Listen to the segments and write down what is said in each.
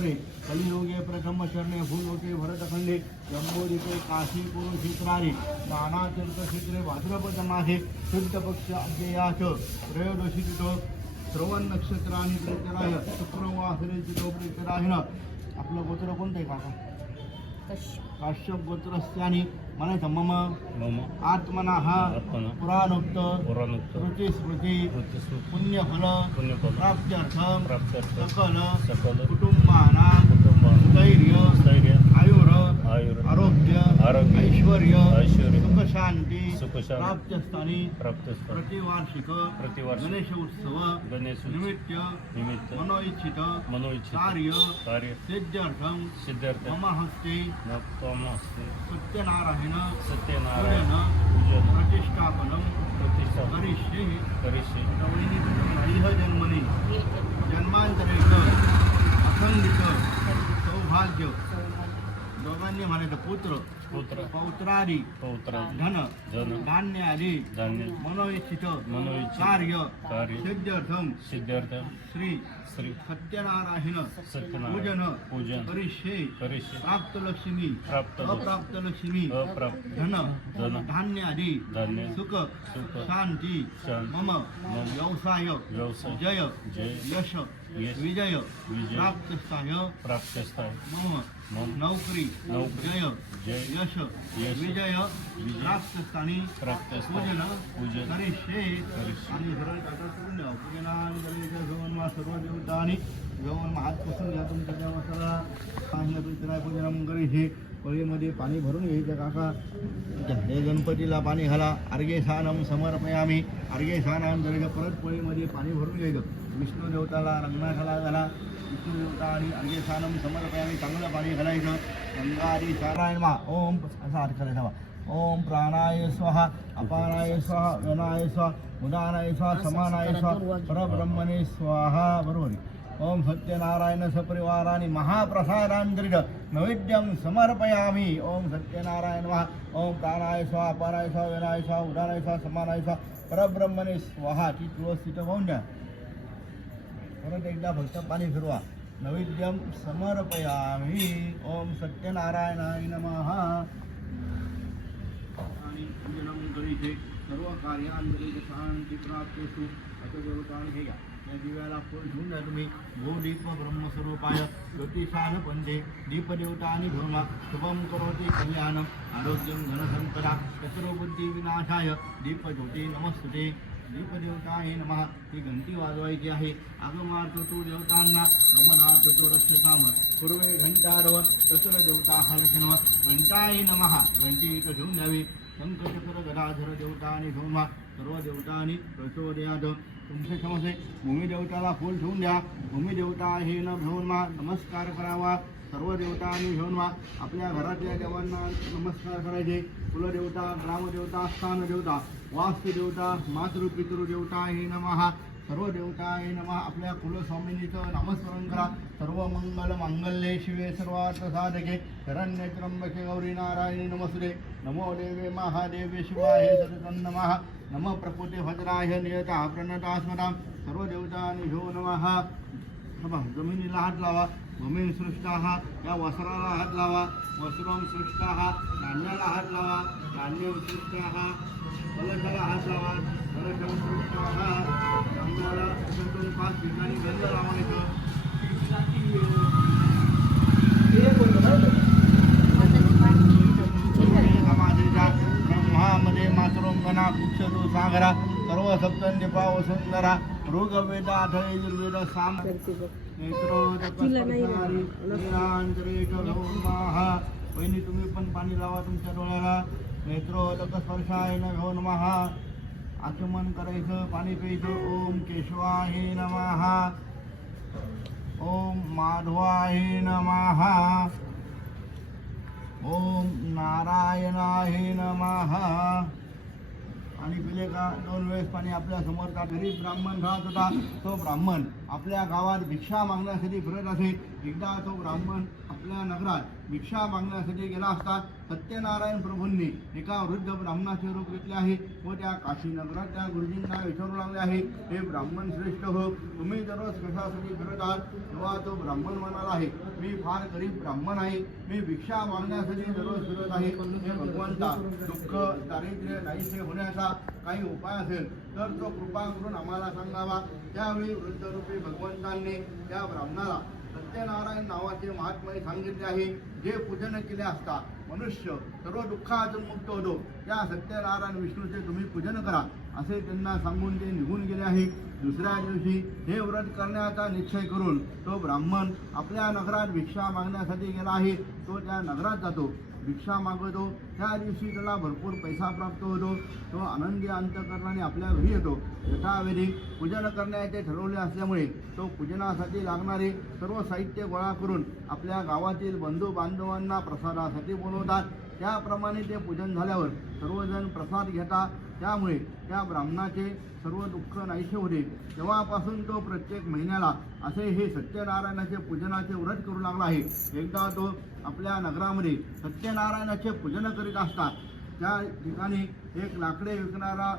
उत्तरे कलियुगे प्रथम चरणे फूल होते भरतखंडे जम्बोदिके काशी कुरुक्षेत्रारी नाना तीर्थक्षेत्रे भाद्रपद मासे शुद्ध पक्ष अद्ययाच त्रयोदशी तिथो श्रवण नक्षत्राने प्रेतराय शुक्रवासरे तिथो प्रेतरायण. आपलं गोत्र कोणतं आहे काका? काश्यप गोत्रस्यानी म्हणायचं मम आत्मना पुराणोक्त स्मृती पुण्यफल प्राप्त्यर्थम सकल कुटुंबानां स्थैर्य आयुर आरोग्य ऐश्वर्य सुख शांती प्राप्त्यस्थानी प्रतिवार्षिक गणेश उत्सव निमित्त मनोइच्छित कार्य सिद्ध्यर्थम मम हस्ते सत्यनारायण पूजन प्रतिष्ठापनम करिष्ये. इह जन्मनि जन्मांतरेक अखंडित सौभाग्य दोघांनी म्हणायचं पुत्र पौत्रादी धन धान्य आदी मनोइच्छित कार्य सिद्ध्यर्थम श्री सत्यनारायण पूजन करिष्ये. प्राप्त लक्ष्मी अप्राप्त लक्ष्मी धन धान्य आदी सुख शांती मम व्यवसाय जय यश विजय प्राप्तस्थाय मम नौकरी जय यश विजय प्राप्तस्थानी पूजन करिष्ये. आणि पूजनाने सर्व देवतांनी घेऊन हात पुसून घ्या तुमच्या देवाला पूजन करिष्ये. पळीमध्ये पाणी भरून घ्यायचं काका. हे गणपतीला पाणी घाला. अर्घे स्नानम समर्पयामी. अर्घे स्नान करायचं. परत पळीमध्ये पाणी भरून घ्यायचं. विष्णू देवताला रंगनाथाला घाला. विष्णू देवता आणि अर्घे स्नानम समर्पयामी चांगलं पाणी घालायचं. गंगारी नारायण मा ओम असा अर्थ करायचा. ओम प्राणाय स्वाहा अपानाय स्वाहा व्यानाय स्वाहा उदानाय स्वाहा समानाय स्वाहा परब्रह्मणे स्वाहा. बरोबर. ओम सत्यनारायण सपरिवारानि महाप्रसादांतरित नैवेद्यं समर्पयामि. ओम सत्यनारायण महा. ओम प्राणाय स्वाहा अपानाय स्वाहा व्यानाय स्वाहा उदानाय स्वाहा समानाय स्वाहा परब्रह्मणे स्वाहा. ती तुळस तिथं वाहून द्या. परत एकदा फक्त पाणी फिरवा. नैवेद्यं समर्पयामि. ओम सत्यनारायणाय नमः. आणि पूजनं करीते सर्व कार्यांतरित शांती प्राप्तेषु अतदेवतानि हे घ्या. या दिव्याला फूल घेऊन द्या तुम्ही. भो दीप ब्रह्मस्वरूपाय ज्योतिषान पंथे दीपदेवतानि भूमा शुभं करोति कल्याणम् आरोग्यं धनसंपदा शत्रुबुद्धी विनाशाय दीपज्योती नमस्तुते. दीपदेवताय नमः. ही घंटी वाजवायची आहे. आगमार्थ तू देवतांना गमनार्थ तू रक्षसाम पूर्वे घंटारव तत्र देवता हरक्षणव घंटाय नमः. घंटी इथं घेऊन द्यावी. शंखचक्र गदाधर देवतानि भूमा सर्व देवतांनी प्रचोदयात. तुमचे क्षमसे भूमिदेवताला फूल ठेवून द्या. भूमिदेवता हे न घेऊन मा नमस्कार करावा. सर्व देवतांनी घेऊन मा आपल्या घरातल्या देवांना नमस्कार करायचे. कुलदेवता ग्रामदेवता स्थानदेवता वास्तुदेवता मातृपितृदेवता हे नमः. सर्व देवता हे नमः. आपल्या कुलस्वामिनीचं नामस्मरण करा. सर्व मंगल मांगल्ये शिवे सर्वार्थ साधके शरण्ये त्र्यंबके गौरी नारायणी नमस्ते. नमो देवे महादेवे शिवाय सततं नमः. नमः प्रकृते भद्राय नियता प्रणता स्मराम. सर्व देवतांनी घेऊन नमः. जमिनीला हात लावा. भूमी सृष्टाः या वस्त्राला हात लावा. वस्त्रं सृष्टाः धान्याला हात लावा. धान्यं सृष्टाः कलशाला हात लावा. कलशं सृष्टाः अंगाला त्यातून 5 ठिकाणी गंध लावायचं. ब्रह्मामध्ये मातृंगना कुक्षतो सागरा सर्व सप्तन्यपा वसुंधरा ऋग्वेदाथ यजुर्वेद साम वहिनी तुम्ही पण पाणी लावा तुमच्या डोळ्याला. नेत्रोदक स्पर्शाय नमः. आचमन करायचं. पाणी प्यायचं. ओम केशवाय नमः. ओम माधवाय नमः. ओम नारायणाय नमः. आणि पिले का 2 वेळेस पाणी आपल्या समोर. का गरीब ब्राह्मण राहत होता. तो ब्राह्मण आपल्या गावात भिक्षा मागण्यासाठी फिरत असे. एकदा तो ब्राह्मण आपल्या नगरात भिक्षा मागण्यासाठी गेला असता. सत्यनारायण प्रभूंनी एका वृद्ध ब्राह्मणाचे रूप घेतले आहे व त्या काशीनगरात त्या गुरुजींना विचारू लागले आहे, हे ब्राह्मण श्रेष्ठ हो, तुम्ही दररोज कशासाठी फिरत आहात? तेव्हा तो ब्राह्मण म्हणाला आहे, मी फार गरीब ब्राह्मण आहे, मी भिक्षा मागण्यासाठी दररोज फिरत आहे. हे भगवंता, दुःख दारिद्र्य नाहीसे होण्याचा काही उपाय असेल तर तो कृपा करून आम्हाला सांगावा. त्यावेळी वृद्धरूपी भगवंतांनी त्या ब्राह्मणाला सत्यनारायण नावाचे महात्म्य सांगितले आहे. जे पूजन केले असता मनुष्य सर्व दुःखातून मुक्त होतो, त्या सत्यनारायण विष्णूचे तुम्ही पूजन करा असे त्यांना सांगून ते निघून गेले आहे. दुसऱ्या दिवशी हे व्रत करण्याचा निश्चय करून तो ब्राह्मण आपल्या नगरात भिक्षा मागण्यासाठी गेला आहे. तो त्या नगरात जातो, भिक्षा मागवतो. त्या दिवशी त्याला भरपूर पैसा प्राप्त होतो. तो आनंदी अंतःकरणाने आपल्या घरी येतो. यथाविधी पूजन करण्याचे ठरवले असल्यामुळे तो पूजनासाठी लागणारे सर्व साहित्य गोळा करून आपल्या गावातील बंधू बांधवांना प्रसादासाठी बोलवतात. त्याप्रमाणे ते पूजन झाल्यावर सर्वजण प्रसाद घेतात. त्यामुळे त्या ब्राह्मणाचे सर्व दुःख नाहीसे होते. तेव्हापासून तो प्रत्येक महिन्याला असे हे सत्यनारायणाचे पूजनाचे व्रत करू लागला आहे. एकदा तो आपल्या नगरामध्ये सत्यनारायणाचे पूजन करीत असतात. त्या ठिकाणी एक लाकडे विकणारा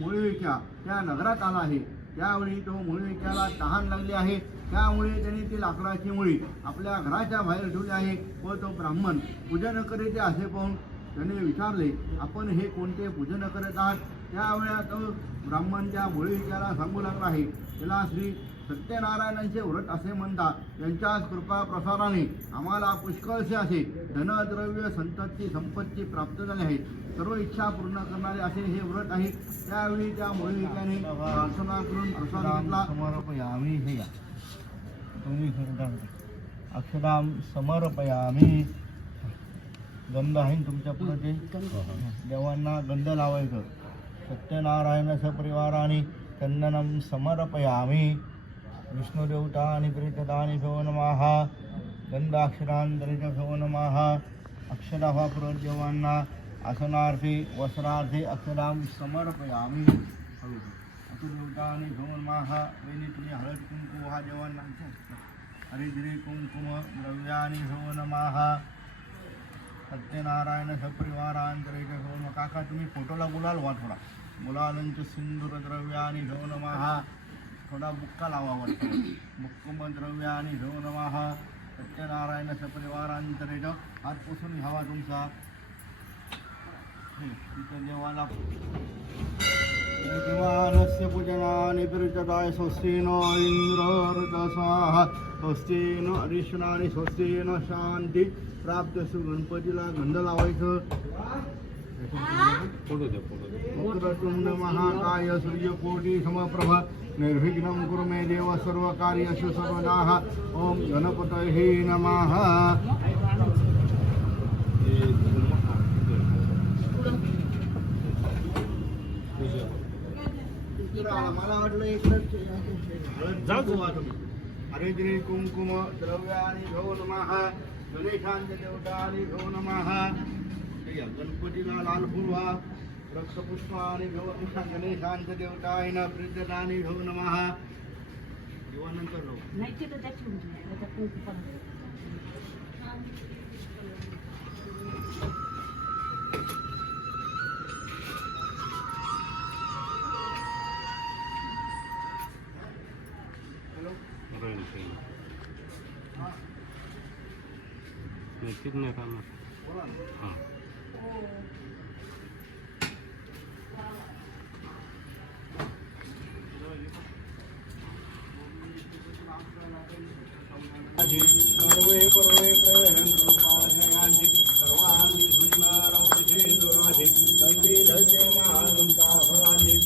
मुळीविक्या त्या नगरात आला आहे. त्यावेळी तो मुळीविक्याला तहान लागली आहे. त्यामुळे त्यांनी ती लाकडाची मुळी आपल्या घराच्या बाहेर ठेवली आहे व तो ब्राह्मण पूजन करीत असे पाहून त्याने विचारले, आपण हे कोणते पूजन करत आहात? त्यावेळेला तो ब्राह्मण त्या मुळीविक्याला सांगू लागला आहे, त्याला श्री सत्यनारायणांचे व्रत असे म्हणतात. यांच्या कृपा प्रसाराने आम्हाला पुष्कळसे असे धनद्रव्य संपत्ती प्राप्त झाले आहे. सर्व इच्छा पूर्ण करणारे असे हे व्रत आहे. त्यावेळी त्या मुळीविक्याने प्रार्थना करून प्रसाद घेतला. समर्पयामी हे या तुम्ही अक्षराम समर्पयामी. गंध आहे तुमच्या पुढे ते देवांना गंध लावायचं. सत्यनारायण सपरिवाराने चंदनम समर्पयामी. विष्णुदेवतानि प्रीतदानि भो नमः. गंधाक्षरांतरित भो नमः. अक्षरा पुरोदेवांना आसनार्थी वस्त्रार्थी अक्षराम समर्पयामी. अतुदेवतानि भो नमः. वेणी तुम्ही हळद कुंकुम हा देवांना हरिद्री कुंकुम द्रव्यानि भो नमः. सत्यनारायण सपरिवारांतरित भो नमः. काका तुम्ही फोटोला गुलाल व्हा थोडा. गुलालंच सिंदूर द्रव्यानि भो नमः. थोडा बुक्का लावा वाटतो. मुक्कुम द्रव्यानि भो नमः. सत्यनारायण सपरिवारांतरित हात पुसून घ्यावा तुमचा. तिथं देवाला देवानस्य पूजनानि प्रचताय. स्वस्ति नो इंद्र ऋतस्वाहा. स्वस्ति नो अरिष्णानि. स्वस्ति नो शांती. प्राप्त सु गणपतीला गंध लावायचं. वक्रतुंड महाकाय सूर्यकोटि समप्रभ निर्विघ्नं कुरु मे देव सर्वकार्येषु सर्वदा. ओम गणपतये नमः. मला वाटलं इकडं हरिद्री कुंकुम द्रव्यानि भो नमः. गणेशांत देवतानि भो नमः. गणपतीला लाल फूल व्हा. रक्तपुष्पानि भो नमः. गणेशांत देवताय प्रीतदानि भो नमः. दिवानंतर कितने काम हाँ सर्वे पर्वे प्रयन् रूपाधयान्ति सर्वाणि सुन्दरौषधेन्दुराधि कण्डीलस्य महानन्ताफलानि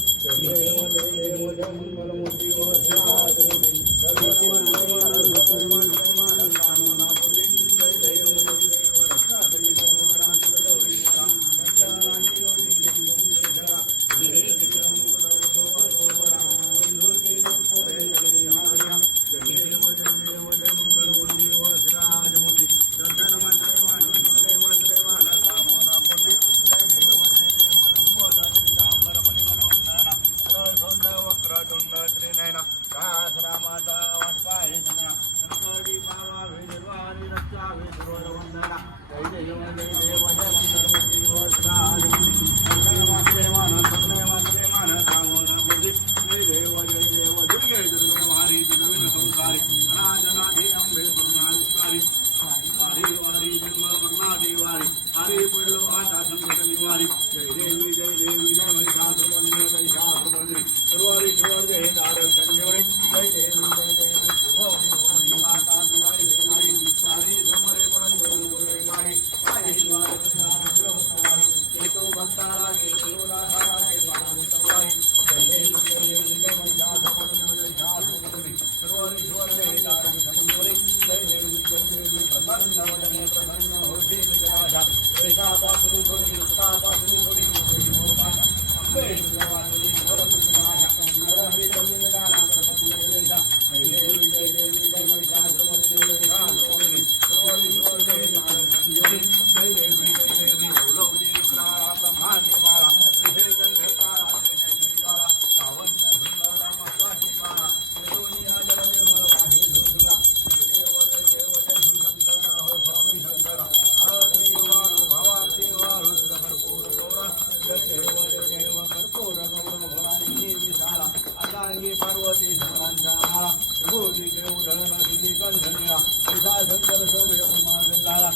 देव देव जन्मलमूर्ति वस्यादि गंगे पार्वती शंकरांच्या माळा विभूती उधळण दिली कंठनिळा ऐसा शंकर शोभे उमा वेलाळा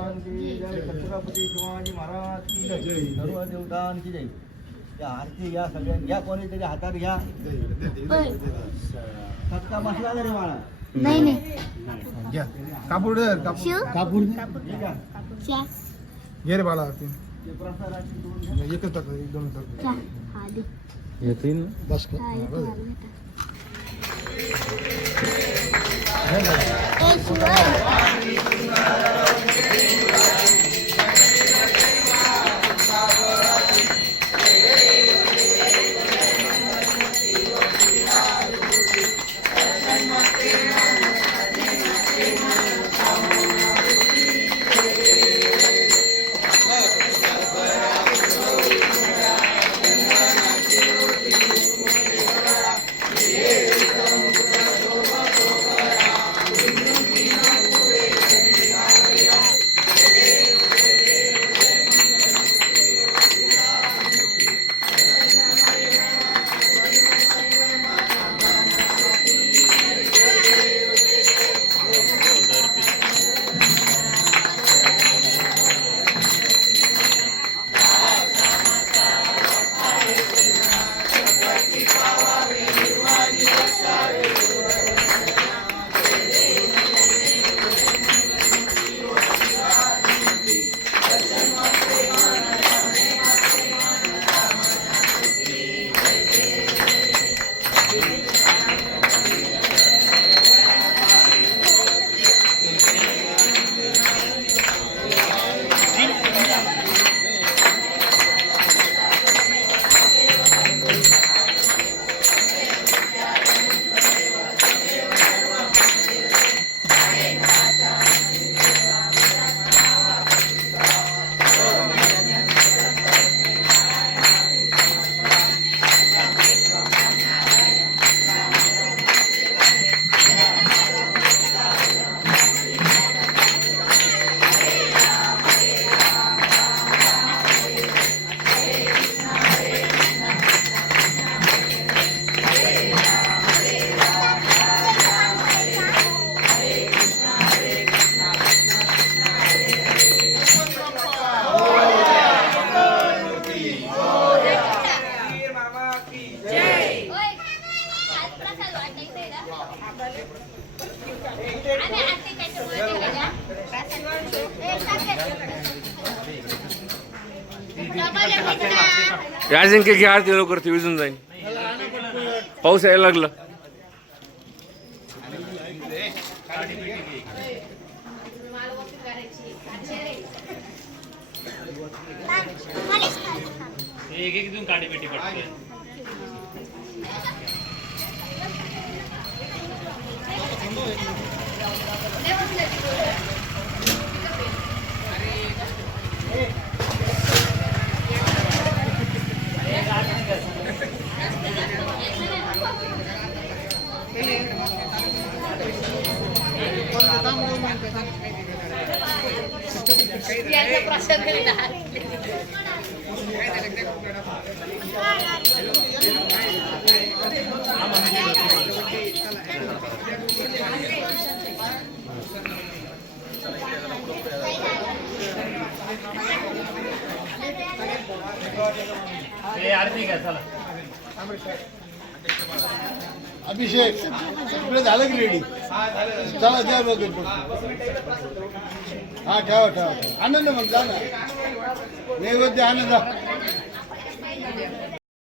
छत्रपती शिवाजी महाराज की जय. सर्व देवतांची जय. या आरती या सगळ्यांनी घ्या कोणीतरी हातात घ्या. सत्ता बसला तरी मला नाही नाही घ्या कापूर शिव कापूर च्या घे रे बाळा ते प्रसादाची दोन एकच टाक एकदम टाक च्या हा दे येतील बस कर हा इथे बस. आलं बेटा. ए शिव राजन के आरती लवकर ते विजून जाईल. पाऊस यायला लागला. एक एक दोन काडी पेटी पडते. आरती काय चला. अभिषेक इकडे झालं की रेडी. चला द्या बघ. हा ठेवा ठेवा. आनंद मग जा ना. नैवेद्य आनंद.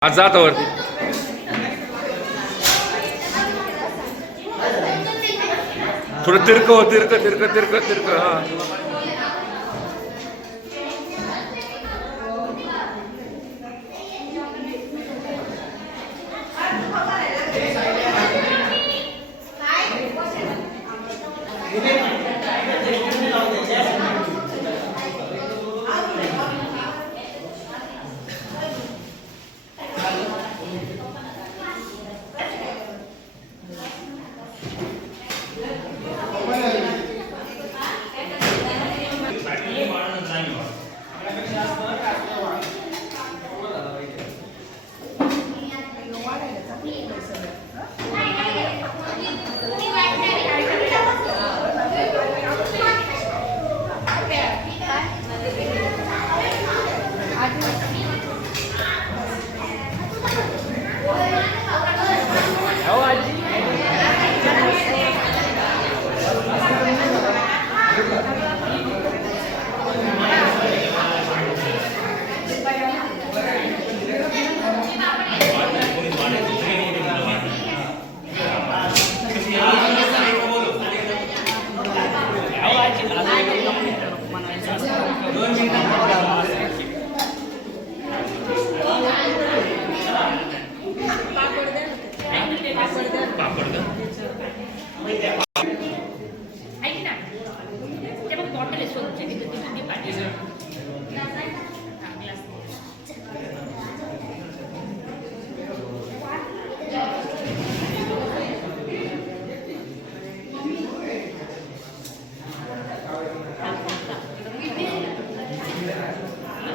आज जाता वरती. थोडं तिरक हो. तिरक तिरक तिरक तिरक. हा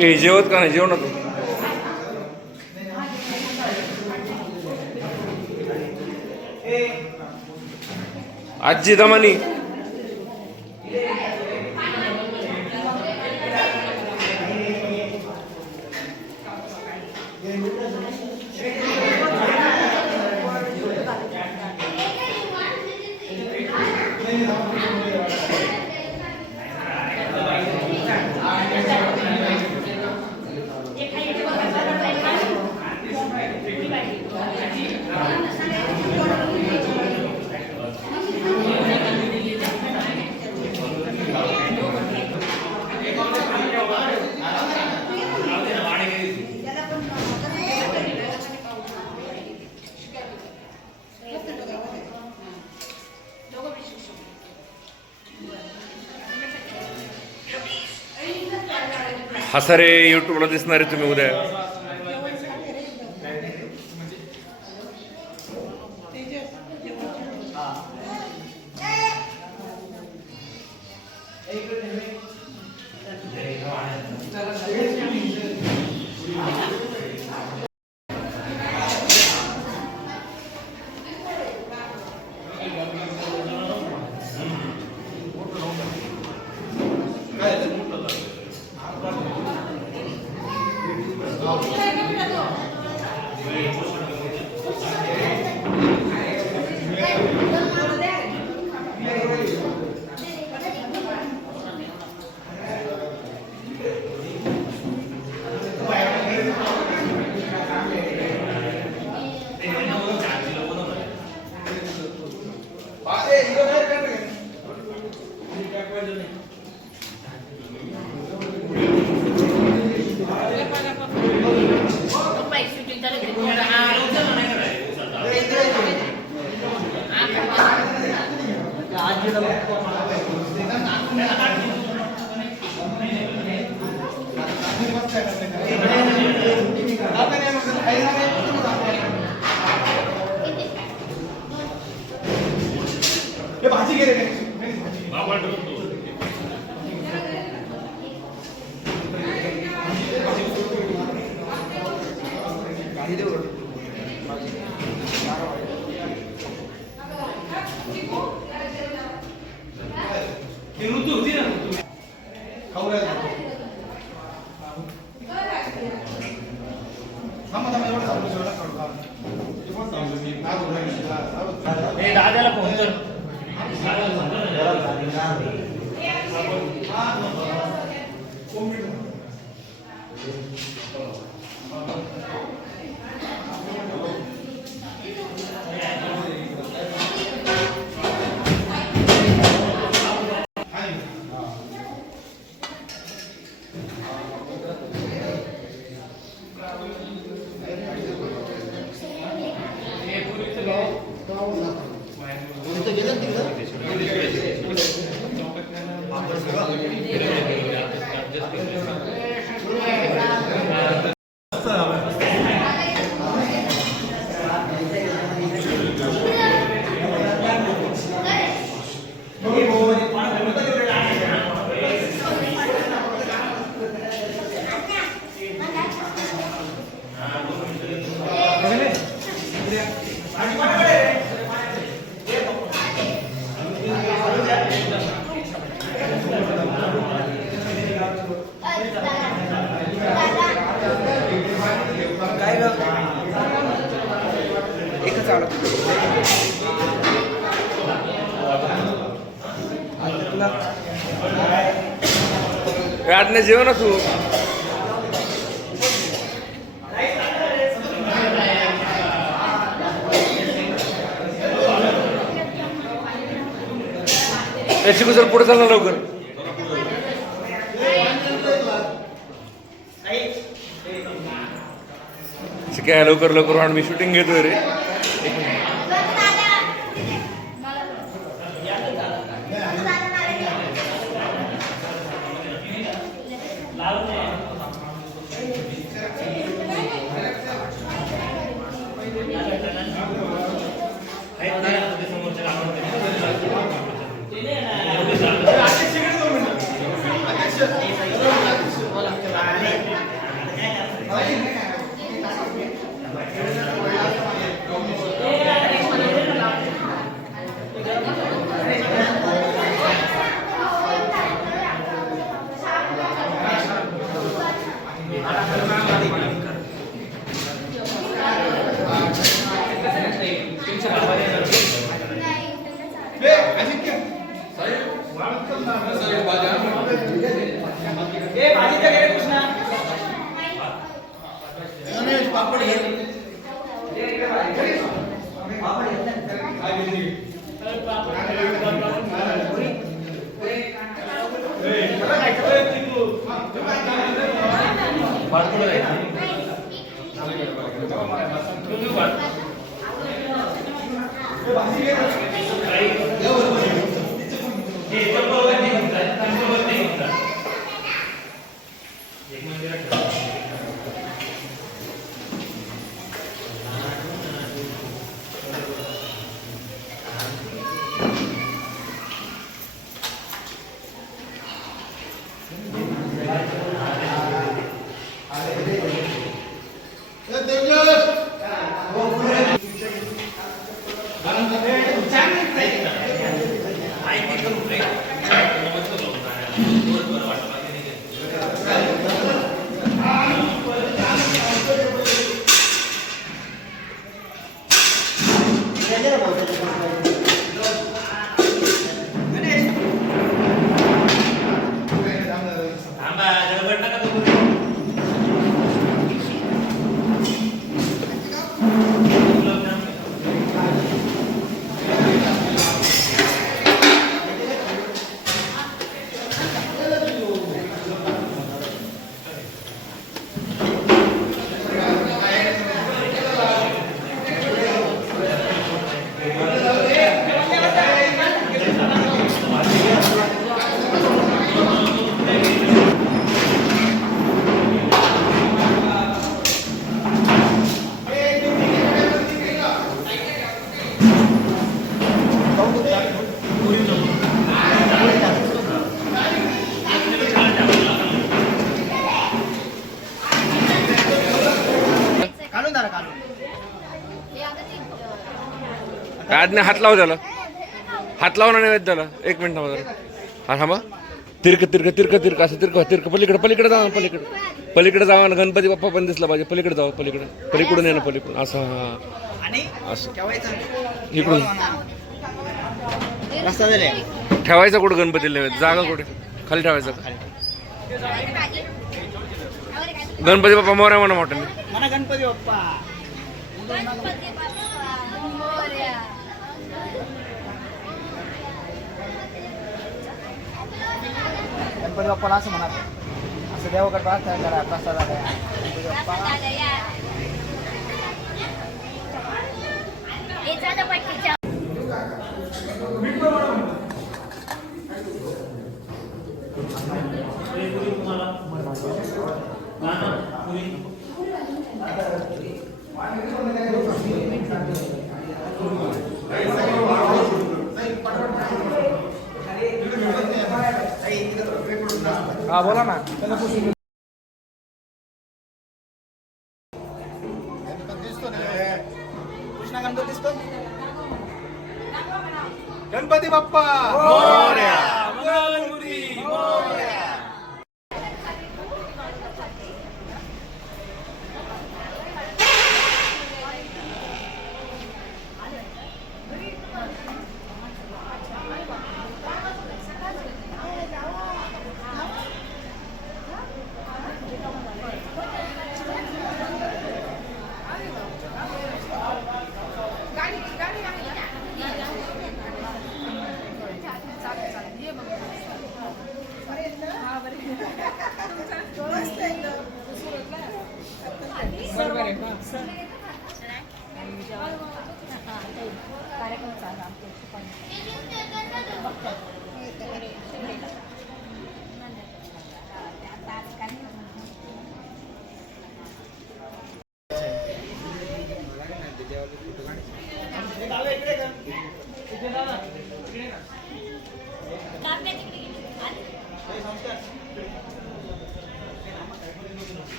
ए जेवत का नाही. जेवण तू. आजी दमानी. हसारे यूट्यूबला दिसणार आहे तुम्ही उद्या. भाजी घे रे दादाला फोन कर. आडने जेव ना तू. त्याची कुसर पुढे चाल ना लवकर. काय लवकर लवकर आणि मी शूटिंग घेतोय रे. आज्ञा हात लाव त्याला, हात लाव ना नैवेद्याला. एक मिनिट थांबा जरा. हा थांबा. तिरक तिरक तिरक तिरक असं तिरक तिरक पलीकडे पलीकडे जावा, पलीकडे पलीकडे जावा ना. गणपती बाप्पा पण दिसला पाहिजे. पलीकडे जावा, पलीकडे पलीकडून ये ना, पलीकडून असं. हा असं इकडून ठेवायचा कुठं गणपतीला नैवेद्य? जागा कुठे? खाली ठेवायचा का? गणपती बाप्पा मोरया म्हणा मोठ्याने. म्हणा गणपती बाप्पा. गणपती बाप्पाला असं म्हणा, असं देवाकडे प्रार्थना करा, प्रसाद द्या. गणपती बाप्पा. हा बोला ना. कृष्णा गणपती दिसतो. गणपती बाप्पा मोरया. मंगलमूर्ती मोरया.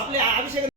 आपले अभिषेक